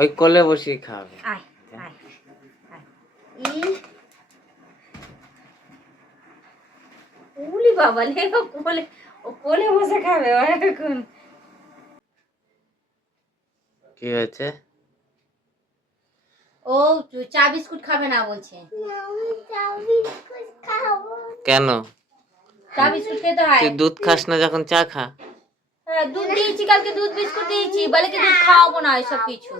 ওই কোলে বসিয়ে খাবে। আয় আয় আয়। উলি বাবা লে, ও কোলে বসে খাবে এখন। কি হয়েছে? ও চা বিস্কুট খাবে না বলছে। কেন? চা বিস্কুট খেতে হয়। তুই দুধ খাস না যখন চা খা। হ্যাঁ, দুধ দিয়েছি কালকে, দুধ বিস্কুট দিয়েছি, বলে কি দুধ খাওয়াবো না এসব কিছু।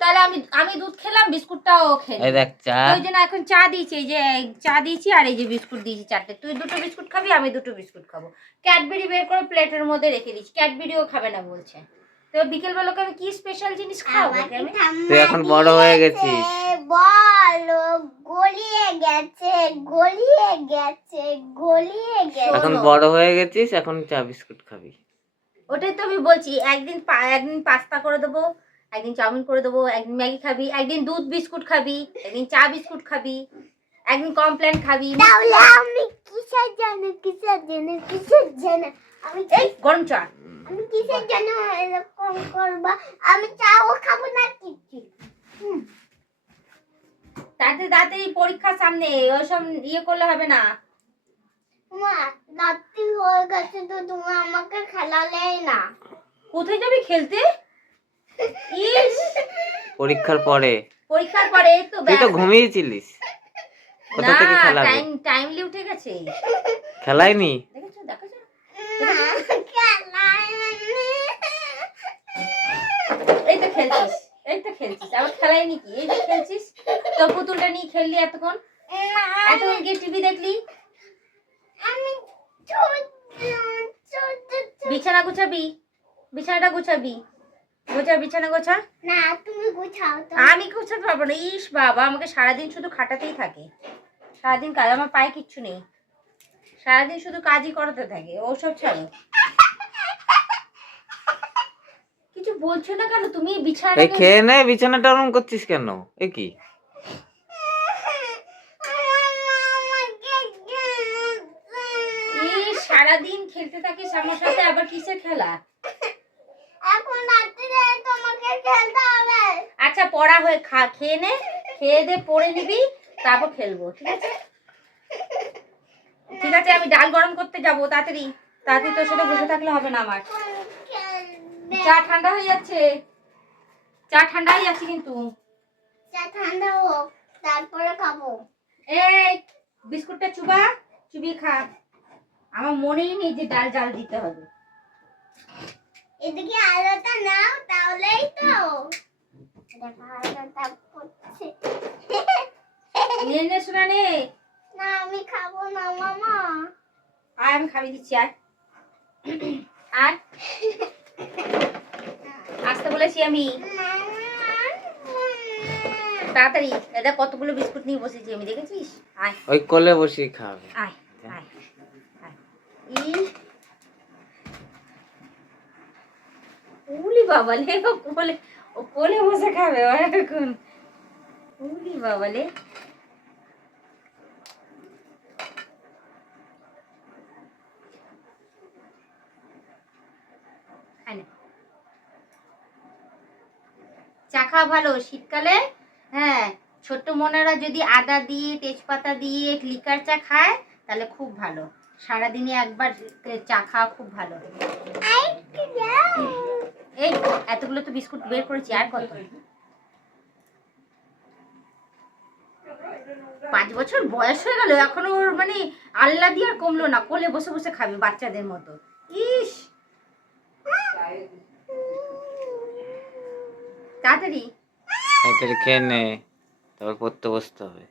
তাহলে আমি দুধ খেলাম, বিস্কুটটাও খেলাম। এই দেখ চা। ওই জন্য এখন চা দিয়েছি, এই যে চা দিয়েছি আর এই যে বিস্কুট দিয়েছি 4টে। তুই 2টো বিস্কুট খাবি, আমি 2টো বিস্কুট খাবো। ক্যাডবেরি বের করে প্লেটের মধ্যে রেখে দিয়েছি, ক্যাডবেরিও খাবে না বলছে। তো বিকেল বেলাকে আমি কি স্পেশাল জিনিস খাওয়াবো আমি? তুই এখন বড় হয়ে গেছিস। বলো, গলিয়ে গেছে, গলিয়ে গেছে, গলিয়ে গেছে। এখন বড় হয়ে গেছিস, এখন চা বিস্কুট খাবি। ওটাই তো আমি বলছি, একদিন পাস্তা করে দেবো, একদিন চাউমিন করে দেবো, একদিন ম্যাগি খাবি, একদিন দুধ বিস্কুট খাবি, একদিন চা বিস্কুট খাবি, একদিন কমপ্লেন খাবি। তাহলে আমি কিসের জন্য আমি এই গরম চা। আমি কিসের জন্য এরকম করবা? আমি চাও খাবো না কিছু। তাড়াতাড়ি পরীক্ষার সামনে ওইসব ইয়ে করলে হবে না। মা, রাত্রি হয়ে গেছে তো তুমি আমাকে খেলালেই না। কোথায় যাবি খেলতে? ইস, পরীক্ষার পরে। পরীক্ষার পরে এই তো তুই তো ঘুমিয়েছিলিস। কোথা থেকে না, খেলাবি? টাইমলি উঠে গেছে। খেলাইনি? দেখেছো দেখেছো? এই তো খেলছিস, এই তো খেলছিস, আবার খেলাই নাকি? এই যে খেলছিস, তো পুতুলটা নিয়ে খেললি এতক্ষণ, এতক্ষণ গিয়ে টিভি দেখলি। আমি বিছানা গুছাবি, বিছানাটা গুছাবি, বিছানা গোছা। না, তুমি গুছাও তো। আমি গুছাতে পারবো না। ইস বাবা, আমাকে সারাদিন শুধু খাটাতেই থাকে, সারাদিন কাজ, আমার পায়ে কিচ্ছু নেই, সারাদিন শুধু কাজই করাতে থাকে। ওসব ছাড়ো, কিছু বলছো না কেন তুমি? বিছানা এই খেয়ে নে, বিছানাটা ওরকম করছিস কেন? এ কি? সারাদিন খেলতে থাকিস আমার সাথে, আবার কিসের খেলা? এখন রাত্রিরে তোমাকে খেলতে হবে। আচ্ছা, পড়া হয়ে খেয়ে নে, খেয়ে দে পড়ে নিবি, তারপর খেলবো, ঠিক আছে? ঠিক আছে, আমি ডাল গরম করতে যাবো, তাড়াতাড়ি তাড়াতাড়ি তোর সাথে বসে থাকলে হবে না আমার। চা ঠান্ডা হয়ে যাচ্ছে, চা ঠান্ডা হয়ে যাচ্ছে কিন্তু। চা ঠান্ডা হোক, তারপরে খাবো। এই বিস্কুটটা চুবিয়ে খা। আমার মনেই নেই যে ডাল জাল দিতে হবে। এদিকে আলোটা নাও, তাহলেই তো। দেখো আলোটা পড়ছে। নে শোনা নে। না, আমি খাবো না মামা। আর আমি খাবি দিচ্ছি, আর আসতে বলেছি আমি। তাড়াতাড়ি, দাদা কতগুলো বিস্কুট নিয়ে বসেছি আমি, দেখেছিস? আয়, ওই কোলে বসিয়ে খাবে। আয় আয় আয়। উলি বাবা লে, ও কোলে বসে খাবে এখন। উলি বাবা লে। চা খাওয়া ভালো শীতকালে। হ্যাঁ, ছোট্ট মনেরা যদি আদা দিয়ে, তেজপাতা দিয়ে লিকার চা খায় তাহলে খুব ভালো। সারাদিনে একবার চা খাওয়া খুব ভালো। এই এতগুলো তো বিস্কুট বের করেছি, আর কত? 5 বছর বয়স হয়ে গেল, এখনো ওর মানে আল্লাহ দিয়ে আর কমলো না, কোলে বসে বসে খাবে বাচ্চাদের মতো। ইস, তাড়াতাড়ি তাড়াতাড়ি খেয়ে নে, তারপর পড়তে বসতে হবে।